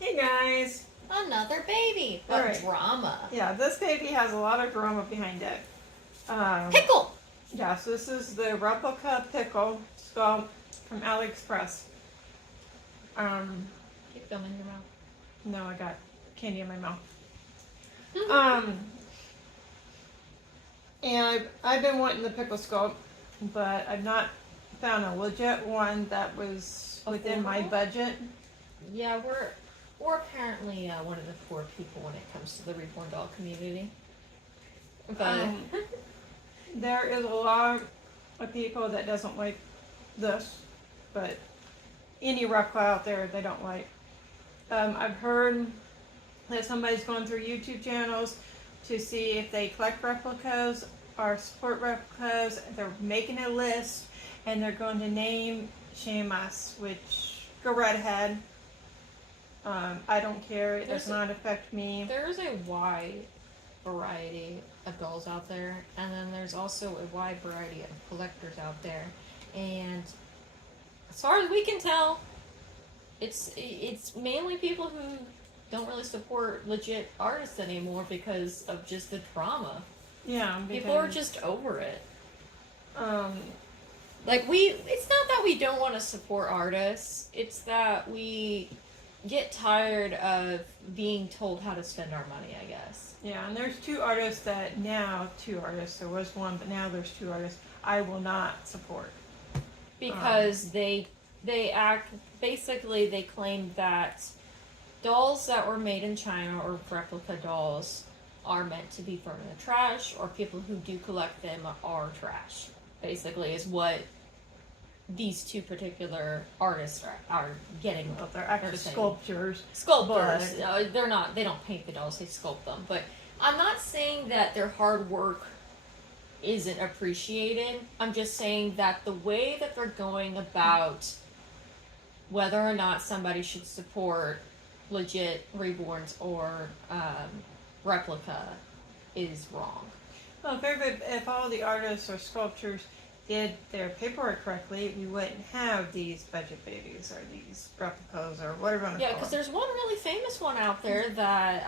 Hey guys! Another baby. What Alright. drama? Yeah, this baby has a lot of drama behind it. Pickle! Yeah, so this is the Replica Pickle Sculpt from AliExpress. Keep them in your mouth. No, I got candy in my mouth. And I've been wanting the pickle sculpt, but I've not found a legit one that was within my budget. Yeah, we're apparently one of the poor people when it comes to the reborn doll community. But there is a lot of people that doesn't like this, but any replica out there they don't like. I've heard that somebody's going through YouTube channels to see if they collect replicas or support replicas. They're making a list and they're going to name shame us, which go right ahead. I don't care. It does not affect me. There's a wide variety of dolls out there, and then there's also a wide variety of collectors out there. And as far as we can tell, it's mainly people who don't really support legit artists anymore because of just the drama. Yeah, people are just over it. It's not that we don't want to support artists, it's that we get tired of being told how to spend our money, I guess. Yeah, and there's two artists, there was one, but now there's two artists I will not support. Because they claim that dolls that were made in China or replica dolls are meant to be thrown in the trash, or people who do collect them are trash. Basically, is what these two particular artists are getting. Well, they're actually sculptures. Sculptors. They're not. They don't paint the dolls. They sculpt them. But I'm not saying that their hard work isn't appreciated. I'm just saying that the way that they're going about whether or not somebody should support legit reborns or replica is wrong. Well, if all the artists or sculptors did their paperwork correctly, we wouldn't have these budget babies or these replicas or whatever you want to call because them. there's one really famous one out there that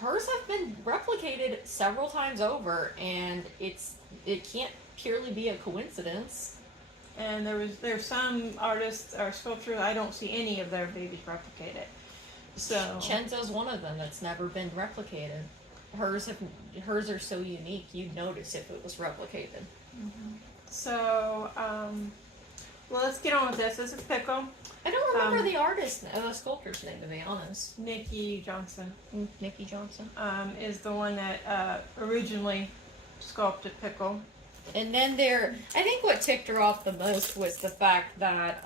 hers have been replicated several times over, and it can't purely be a coincidence. And there's some artists or sculptors I don't see any of their babies replicated. So Chenzo's one of them that's never been replicated. Hers are so unique you'd notice if it was replicated. Mm-hmm. So well, let's get on with this. This is Pickle. I don't remember the sculptor's name, to be honest. Nikki Johnson. Nikki Johnson is the one that originally sculpted Pickle. And then I think what ticked her off the most was the fact that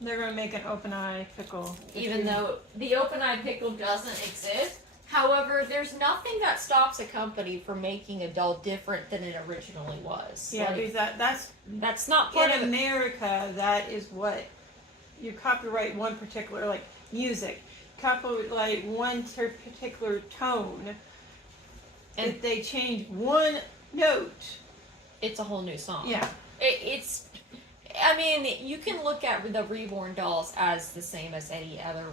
they're going to make an open-eye pickle. Even though the open-eye pickle doesn't exist. However, there's nothing that stops a company from making a doll different than it originally was. Yeah, because that's not part of America. That is what you copyright one particular, like music, copyright one particular tone. And if they change one note, it's a whole new song. Yeah, I mean, you can look at the reborn dolls as the same as any other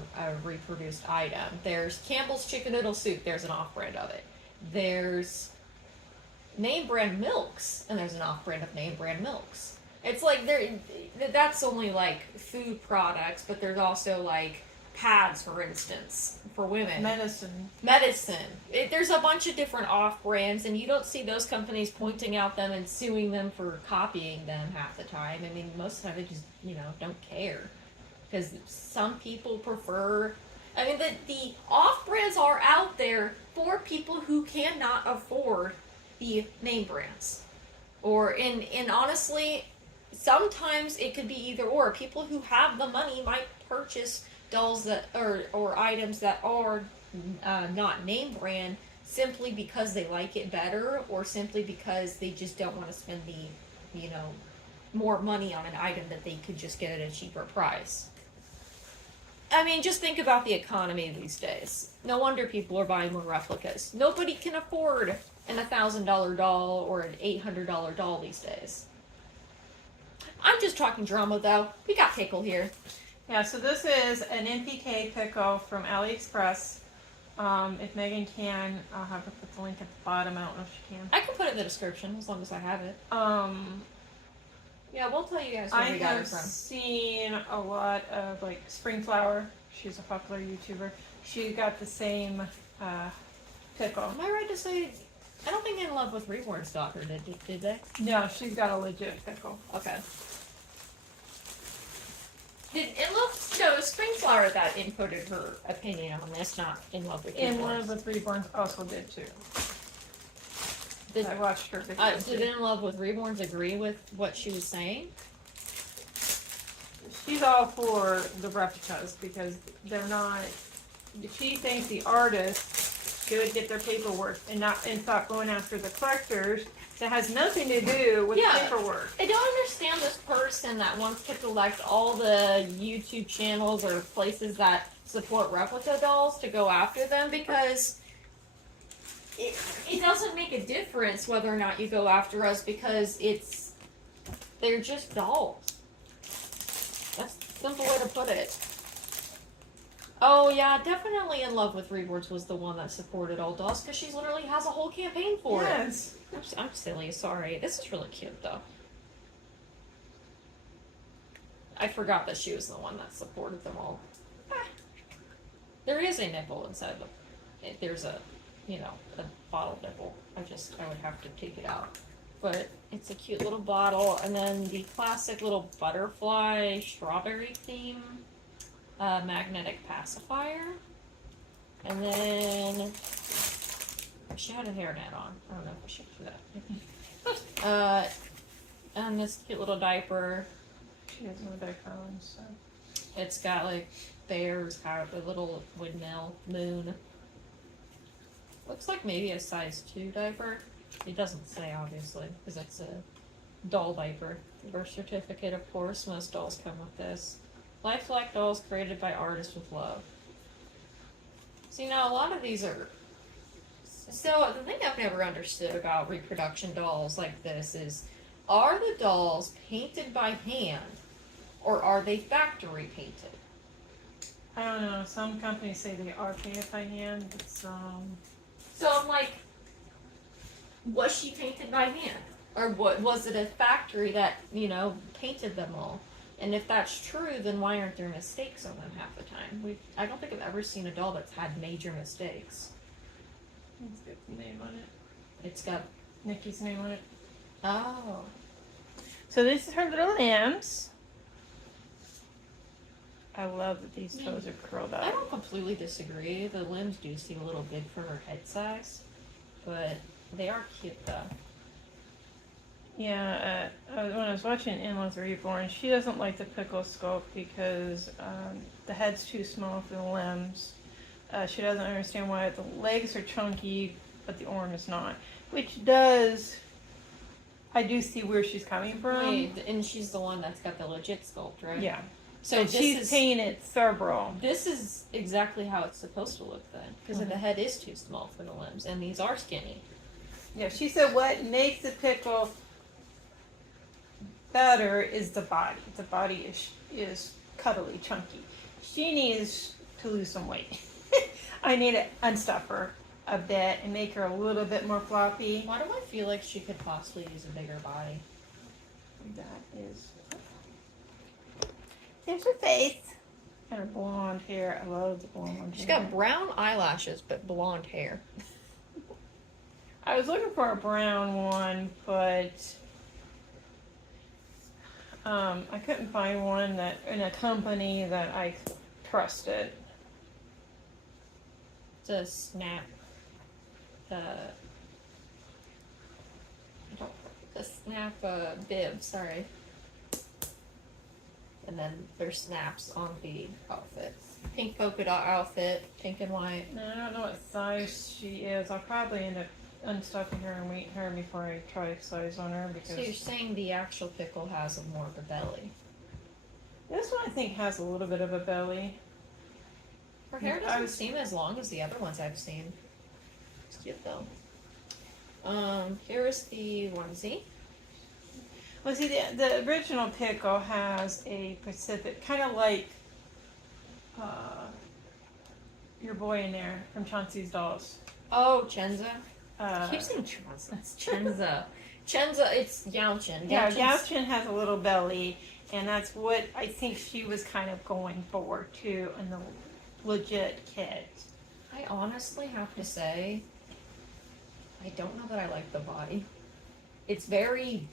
reproduced item. There's Campbell's Chicken Noodle Soup. There's an off-brand of it. There's name brand milks, and there's an off-brand of name brand milks. It's like that's only like food products, but there's also like pads, for instance, for women. Medicine. There's a bunch of different off-brands, and you don't see those companies pointing out them and suing them for copying them half the time. I mean, most of the time they just, don't care. Because some people prefer... I mean, the off-brands are out there for people who cannot afford the name brands. And honestly, sometimes it could be either or. People who have the money might purchase dolls that or items that are not name brand simply because they like it better, or simply because they just don't want to spend the more money on an item that they could just get at a cheaper price. I mean, just think about the economy these days. No wonder people are buying more replicas. Nobody can afford an $1,000 doll or an $800 doll these days. I'm just talking drama though. We got pickle here. Yeah, so this is an NPK pickle from AliExpress. If Megan can, I'll have her put the link at the bottom. I don't know if she can. I can put it in the description as long as I have it. Yeah, we'll tell you guys where I we got it have from. seen a lot of like Springflower. She's a popular YouTuber. She got the same pickle. Am I right to say, I don't think In Love with Reborn's daughter did they? No, she's got a legit pickle. Okay. Did In Love, no, Springflower that inputted her opinion on this, not In Love with In Reborn's. Love with Reborn also did too. Did, I watched her video. did In Love with Reborn's agree with what she was saying? She's all for the replicas because they're not. She thinks the artists should get their paperwork and stop going after the collectors. That has nothing to do with paperwork. I don't understand this person that wants to collect all the YouTube channels or places that support replica dolls to go after them, because it doesn't make a difference whether or not you go after us, because they're just dolls. That's the simple way to put it. Oh yeah, definitely In Love with Reborns was the one that supported all dolls, because she literally has a whole campaign for it. Yes. I'm silly, sorry. This is really cute though. I forgot that she was the one that supported them all. Ah. There is a nipple inside the. There's a, a bottle nipple. I would have to take it out. But it's a cute little bottle, and then the classic little butterfly strawberry theme magnetic pacifier, and then she had a hairnet on. I don't know if I should do that. And this cute little diaper. She has no diaper on, so. It's got like bears, a little windmill, moon. Looks like maybe a size 2 diaper. It doesn't say, obviously, because it's a doll diaper. Birth certificate, of course. Most dolls come with this. Lifelike dolls created by artists with love. See, now a lot of these are. So the thing I've never understood about reproduction dolls like this is, are the dolls painted by hand, or are they factory painted? I don't know. Some companies say they are painted by hand, but some. So I'm like, was she painted by hand? Or what, was it a factory that, painted them all? And if that's true, then why aren't there mistakes on them half the time? I don't think I've ever seen a doll that's had major mistakes. It's got the name on it. It's got Nikki's name on it. Oh. So this is her little limbs. I love that these toes are curled up. I don't completely disagree. The limbs do seem a little big for her head size, but they are cute though. Yeah, when I was watching In Love with Reborn, she doesn't like the pickle sculpt because the head's too small for the limbs. She doesn't understand why the legs are chunky, but the arm is not. Which does, I do see where she's coming from. Wait, and she's the one that's got the legit sculpt, right? Yeah. So she's painted several. This is exactly how it's supposed to look then, because the head is too small for the limbs, and these are skinny. Yeah, she said what makes the pickle better is the body. The body is cuddly, chunky. She needs to lose some weight. I need to unstuff her a bit and make her a little bit more floppy. Why do I feel like she could possibly use a bigger body? That is. There's her face. And her blonde hair. I love the blonde hair. She's got brown eyelashes, but blonde hair. I was looking for a brown one, but I couldn't find one that in a company that I trusted. It's a snap. Bib. Sorry. And then there's snaps on the outfit. Pink polka dot outfit, pink and white. No, I don't know what size she is. I'll probably end up unstuffing her and weighting her before I try size on her because. So you're saying the actual pickle has more of a belly? This one I think has a little bit of a belly. Her hair doesn't seem as long as the other ones I've seen. It's cute though. Here is the onesie. Well, see, the original pickle has a Pacific, kind of like uh, your boy in there from Chauncey's Dolls. Oh, Chenza. I Uh, keep saying Chenza. It's Chenza. Chenza, it's Yauchin. yeah, Yauchin's- Gaochin has a little belly, and that's what I think she was kind of going for too in the legit kit. I honestly have to say, I don't know that I like the body. It's very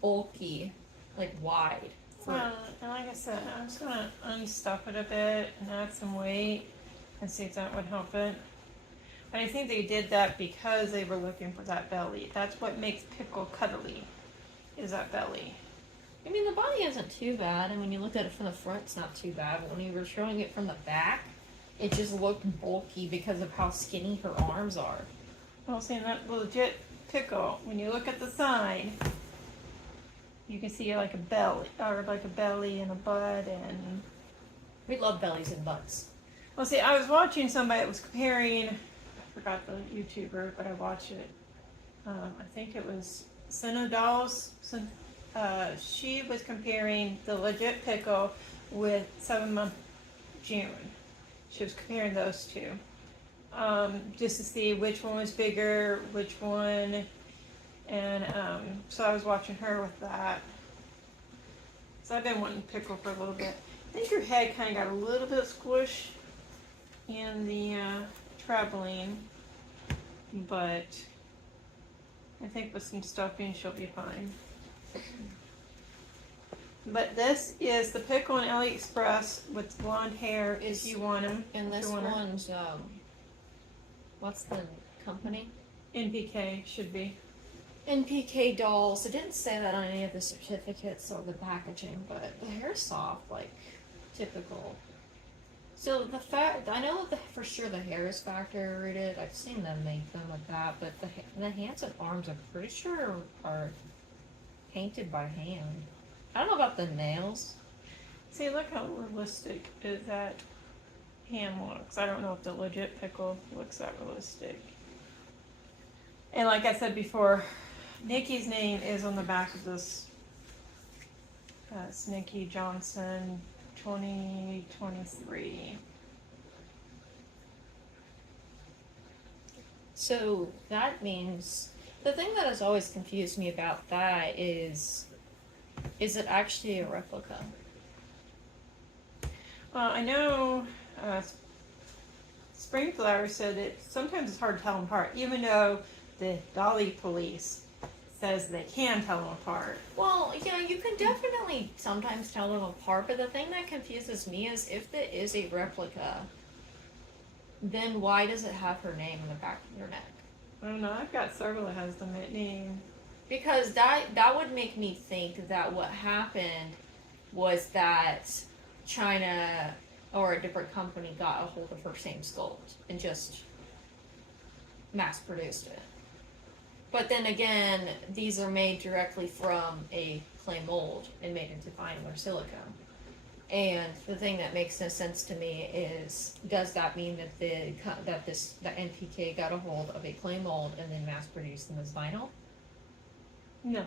bulky, like wide. Well, and like I said, I'm just gonna unstuff it a bit and add some weight and see if that would help it. But I think they did that because they were looking for that belly. That's what makes pickle cuddly, is that belly. I mean, the body isn't too bad, and when you look at it from the front, it's not too bad. But when you were showing it from the back, it just looked bulky because of how skinny her arms are. Well, see, that legit pickle, when you look at the side, you can see like a belly, or like a belly and a butt and... We love bellies and butts. Well, see, I was watching somebody that was comparing, I forgot the YouTuber, but I watched it. I think it was Senna Dolls. She was comparing the legit pickle with 7-month June. She was comparing those two. Just to see which one was bigger, which one, and so I was watching her with that. So I've been wanting pickle for a little bit. I think her head kind of got a little bit squished in the traveling, but I think with some stuffing she'll be fine. But this is the pickle on AliExpress with blonde hair if you want them. And this one's, what's the company? NPK should be. NPK dolls. It didn't say that on any of the certificates or the packaging, but the hair's soft, like typical. So the fact, I know that for sure the hair is factory rated. I've seen them make them with that, but the hands and arms, I'm pretty sure are painted by hand. I don't know about the nails. See, look how realistic is that hand looks. I don't know if the legit pickle looks that realistic. And like I said before, Nikki's name is on the back of this. It's Nikki Johnson 2023. So that means, the thing that has always confused me about that is it actually a replica? Well, I know Springflower said that sometimes it's hard to tell them apart, even though the Dolly police says they can tell them apart. Well, yeah, you can definitely sometimes tell them apart, but the thing that confuses me is if it is a replica, then why does it have her name in the back of your neck? I don't know. I've got several that has the name. Because that would make me think that what happened was that China or a different company got a hold of her same sculpt and just mass produced it. But then again, these are made directly from a clay mold and made into vinyl or silicone. And the thing that makes no sense to me is, does that mean that the NPK got a hold of a clay mold and then mass produced them as vinyl? No.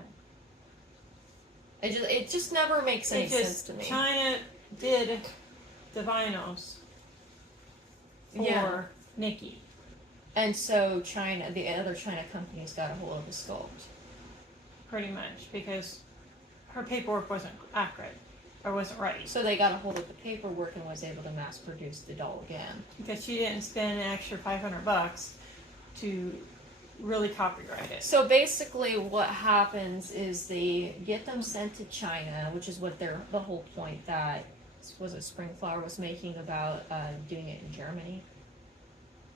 It just never makes any sense to me. China did the vinyls for Nikki. And so China, the other China companies got a hold of the sculpt. Pretty much, because her paperwork wasn't accurate, or wasn't right. So they got a hold of the paperwork and was able to mass produce the doll again. Because she didn't spend an extra $500 to really copyright it. So basically what happens is they get them sent to China, which is what the whole point that, was it Springflower was making about doing it in Germany?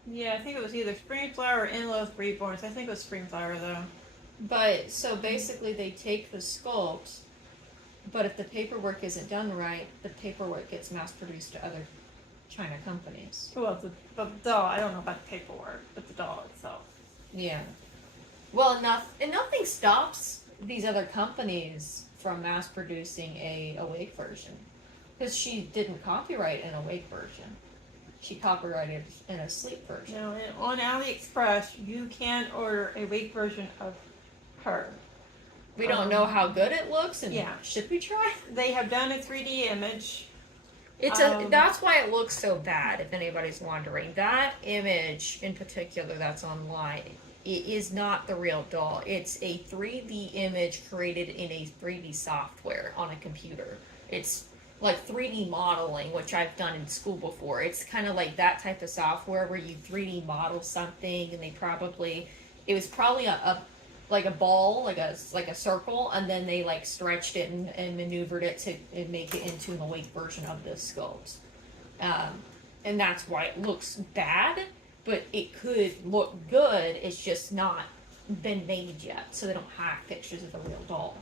Yeah, I think it was either Springflower or Inloth Reborns. I think it was Springflower though. But, so basically they take the sculpt, but if the paperwork isn't done right, the paperwork gets mass produced to other China companies. Well, the doll, I don't know about the paperwork, but the doll itself. Yeah. Well, nothing stops these other companies from mass producing a awake version. Because she didn't copyright an awake version. She copyrighted an asleep version. Now, on AliExpress, you can order a wake version of her. We don't know how good it looks, and yeah. should we try? They have done a 3D image. That's why it looks so bad, if anybody's wondering. That image in particular that's online, it is not the real doll. It's a 3D image created in a 3D software on a computer. It's like 3D modeling, which I've done in school before. It's kind of like that type of software where you 3D model something, and it was probably like a ball, like a circle, and then they like stretched it and maneuvered it to make it into an awake version of the sculpt. And that's why it looks bad, but it could look good. It's just not been made yet, so they don't have pictures of the real doll.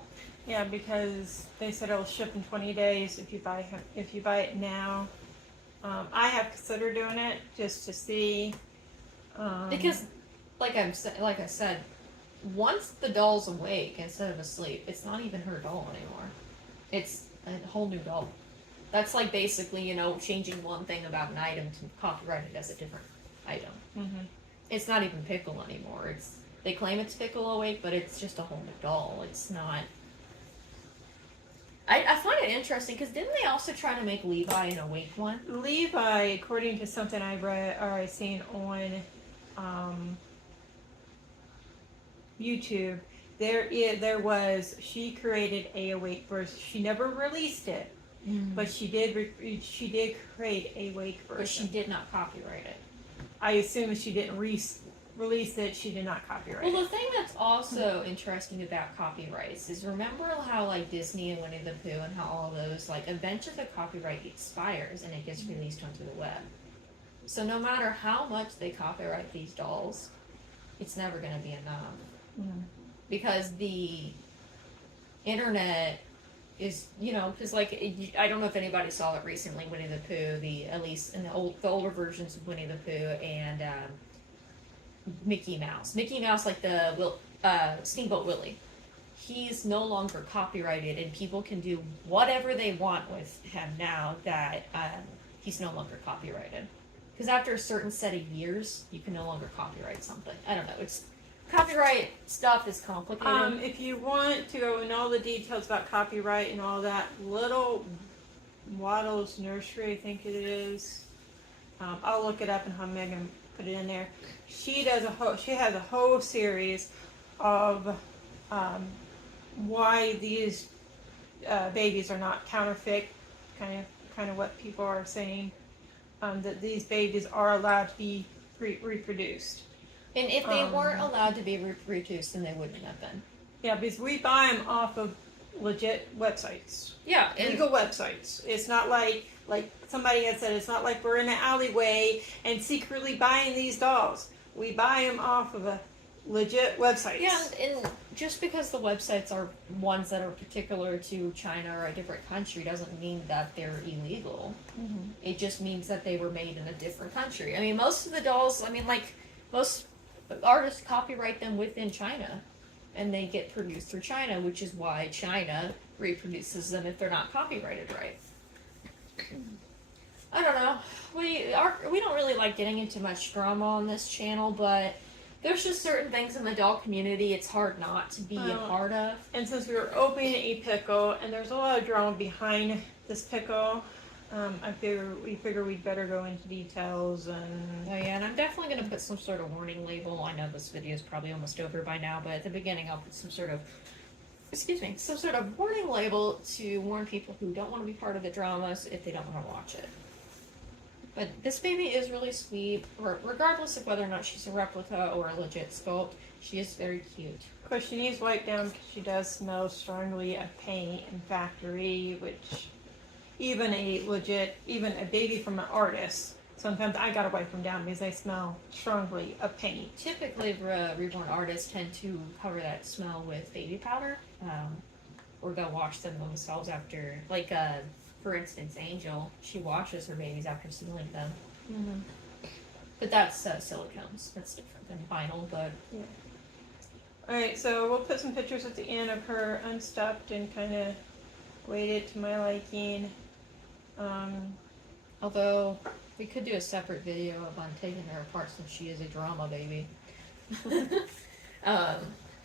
Yeah, because they said it'll ship in 20 days if you buy it now. I have considered doing it just to see. Because, like I said, once the doll's awake instead of asleep, it's not even her doll anymore. It's a whole new doll. That's like basically, changing one thing about an item to copyright it as a different item. Mm-hmm. It's not even Pickle anymore. They claim it's Pickle awake, but it's just a whole new doll. It's not. I find it interesting because didn't they also try to make Levi an awake one? Levi, according to something I read or I seen on YouTube, she created a awake version. She never released it, but she did create a awake version. But she did not copyright it. I assume if she didn't release it, she did not copyright it. Well, the thing that's also interesting about copyrights is remember how like Disney and Winnie the Pooh and how all those eventually the copyright expires and it gets released onto the web. So no matter how much they copyright these dolls, it's never going to be enough. Because the internet is, because I don't know if anybody saw it recently, Winnie the Pooh, at least in the older versions of Winnie the Pooh and Mickey Mouse. Mickey Mouse, like the Steamboat Willie. He's no longer copyrighted, and people can do whatever they want with him now that he's no longer copyrighted. Because after a certain set of years, you can no longer copyright something. I don't know. Copyright stuff is complicated. If you want to go in all the details about copyright and all that, Little Waddle's Nursery, I think it is. I'll look it up and have Megan put it in there. She has a whole series of why these babies are not counterfeit. Kind of what people are saying. That these babies are allowed to be reproduced. And if they weren't allowed to be reproduced, then they wouldn't have been. Yeah, because we buy them off of legit websites. Yeah. Legal websites. It's not like somebody had said, it's not like we're in an alleyway and secretly buying these dolls. We buy them off of a legit website. Yeah, and just because the websites are ones that are particular to China or a different country doesn't mean that they're illegal. Mm-hmm. It just means that they were made in a different country. I mean, most of the dolls, most artists copyright them within China, and they get produced through China, which is why China reproduces them if they're not copyrighted right. I don't know. We don't really like getting into much drama on this channel, but there's just certain things in the doll community it's hard not to be a part of. And since we were opening a pickle, and there's a lot of drama behind this pickle, we figure we'd better go into details and. Oh yeah, and I'm definitely going to put some sort of warning label. I know this video is probably almost over by now, but at the beginning I'll put some sort of warning label to warn people who don't want to be part of the dramas if they don't want to watch it. But this baby is really sweet, regardless of whether or not she's a replica or a legit sculpt. She is very cute. Of course, she needs wiped down because she does smell strongly of paint and factory, which even a baby from an artist, sometimes I gotta wipe them down because they smell strongly of paint. Typically, reborn artists tend to cover that smell with baby powder, or they'll wash them themselves after, for instance, Angel, she washes her babies after sealing them. Mm-hmm. But that's silicones. That's different than vinyl, but... Yeah. Alright, so we'll put some pictures at the end of her unstuffed and kind of weight it to my liking. Although, we could do a separate video of taking her apart since she is a drama baby.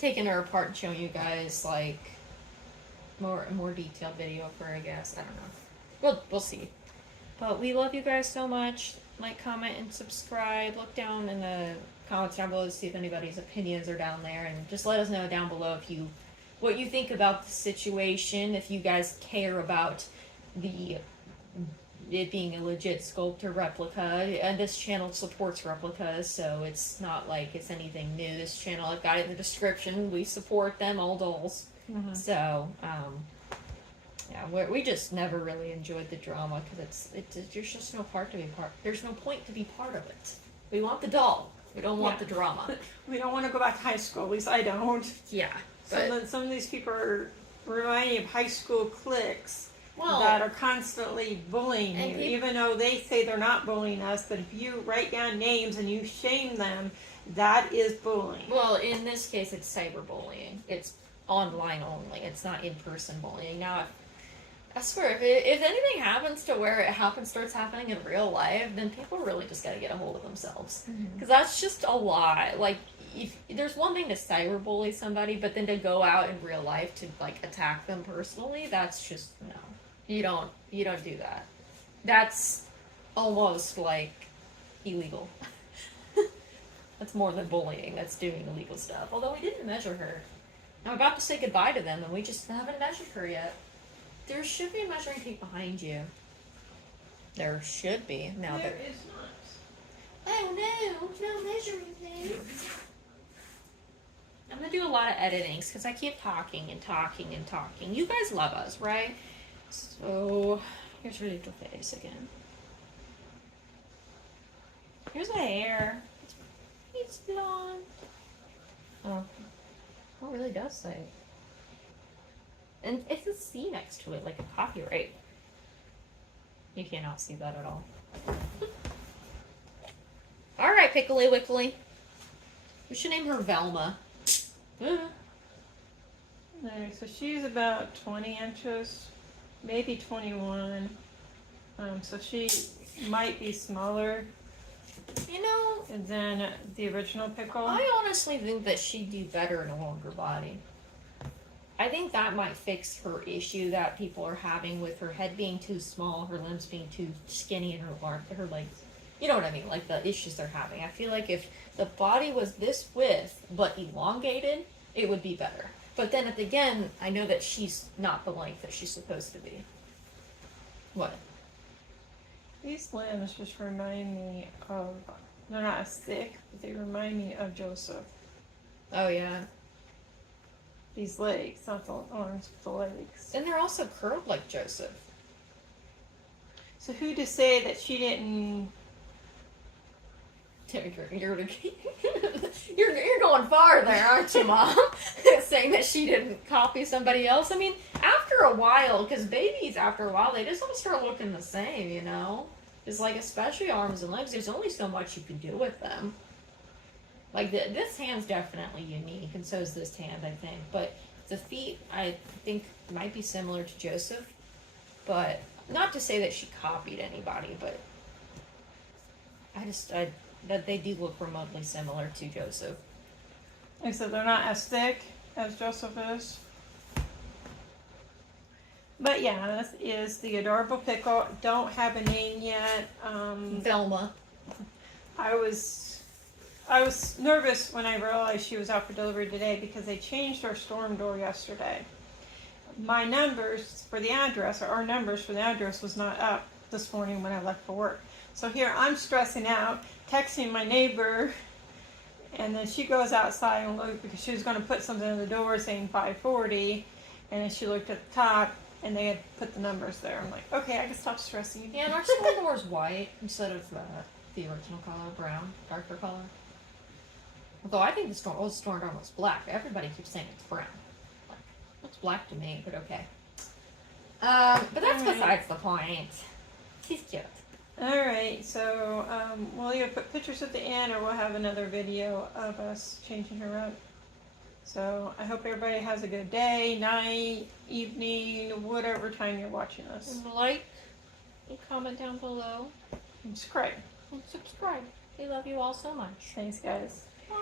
taking her apart and showing you guys like more detailed video of her, I guess. I don't know. We'll see. But we love you guys so much. Like, comment, and subscribe. Look down in the comments down below to see if anybody's opinions are down there, and just let us know down below what you think about the situation. If you guys care about it being a legit sculpt or replica, and this channel supports replicas, so it's not like it's anything new. This channel, I've got it in the description. We support them, all dolls. Mm-hmm. So, yeah, we just never really enjoyed the drama because there's just no There's no point to be part of it. We want the doll. We don't want the drama. We don't want to go back to high school. At least I don't. Yeah. Some of these people are reminding me of high school cliques that are constantly bullying you, even though they say they're not bullying us. But if you write down names and you shame them, that is bullying. Well, in this case, it's cyberbullying. It's online only. It's not in-person bullying. Now, I swear, if anything happens to where starts happening in real life, then people really just gotta get a hold of themselves. Because that's just a lot. Like, if there's one thing to cyberbully somebody, but then to go out in real life to, like, attack them personally, that's just, no. You don't do that. That's almost, like, illegal. That's more than bullying. That's doing illegal stuff. Although we didn't measure her. I'm about to say goodbye to them, and we just haven't measured her yet. There should be a measuring tape behind you. There should be. Now there is not. Oh no, no measuring tape. I'm gonna do a lot of editings because I keep talking and talking and talking. You guys love us, right? So here's her little face again. Here's the hair. It's blonde. Oh, it really does say. And it's a C next to it, like a copyright. You cannot see that at all. Alright, Pickly Wickly. We should name her Velma. Alright, so she's about 20 inches, maybe 21. So she might be smaller, you know, than the original Pickle. I honestly think that she'd do better in a longer body. I think that might fix her issue that people are having with her head being too small, her limbs being too skinny, and her legs. You know what I mean? Like the issues they're having. I feel like if the body was this width but elongated, it would be better. But then again, I know that she's not the length that she's supposed to be. What? These limbs just remind me of, they're not as thick, but they remind me of Joseph. Oh yeah. These legs, not the arms, but the legs. And they're also curved like Joseph. So who to say that she didn't... You're going far there, aren't you, Mom? Saying that she didn't copy somebody else. I mean, after a while, because babies, after a while, they just all start looking the same, you know? It's like, especially arms and legs, there's only so much you can do with them. Like, this hand's definitely unique, and so is this hand, I think. But the feet, I think, might be similar to Joseph. But, not to say that she copied anybody, but that they do look remotely similar to Joseph. Except they're not as thick as Joseph is. But yeah, this is the adorable Pickle. Don't have a name yet. Velma. I was nervous when I realized she was out for delivery today because they changed our storm door yesterday. My numbers for the address, or our numbers for the address, was not up this morning when I left for work. So here I'm stressing out, texting my neighbor, and then she goes outside and looked because she was going to put something in the door saying 540, and then she looked at the top and they had put the numbers there. I'm like, okay, I can stop stressing. Yeah, and our storm door is white instead of the original color, brown, darker color. Although I think the storm door was black. Everybody keeps saying it's brown. Like, looks black to me, but okay. But that's besides the point. She's cute. Alright, so we'll either put pictures at the end or we'll have another video of us changing her up. So I hope everybody has a good day, night, evening, whatever time you're watching us. Like and comment down below. And subscribe. And subscribe. We love you all so much. Thanks, guys. Bye.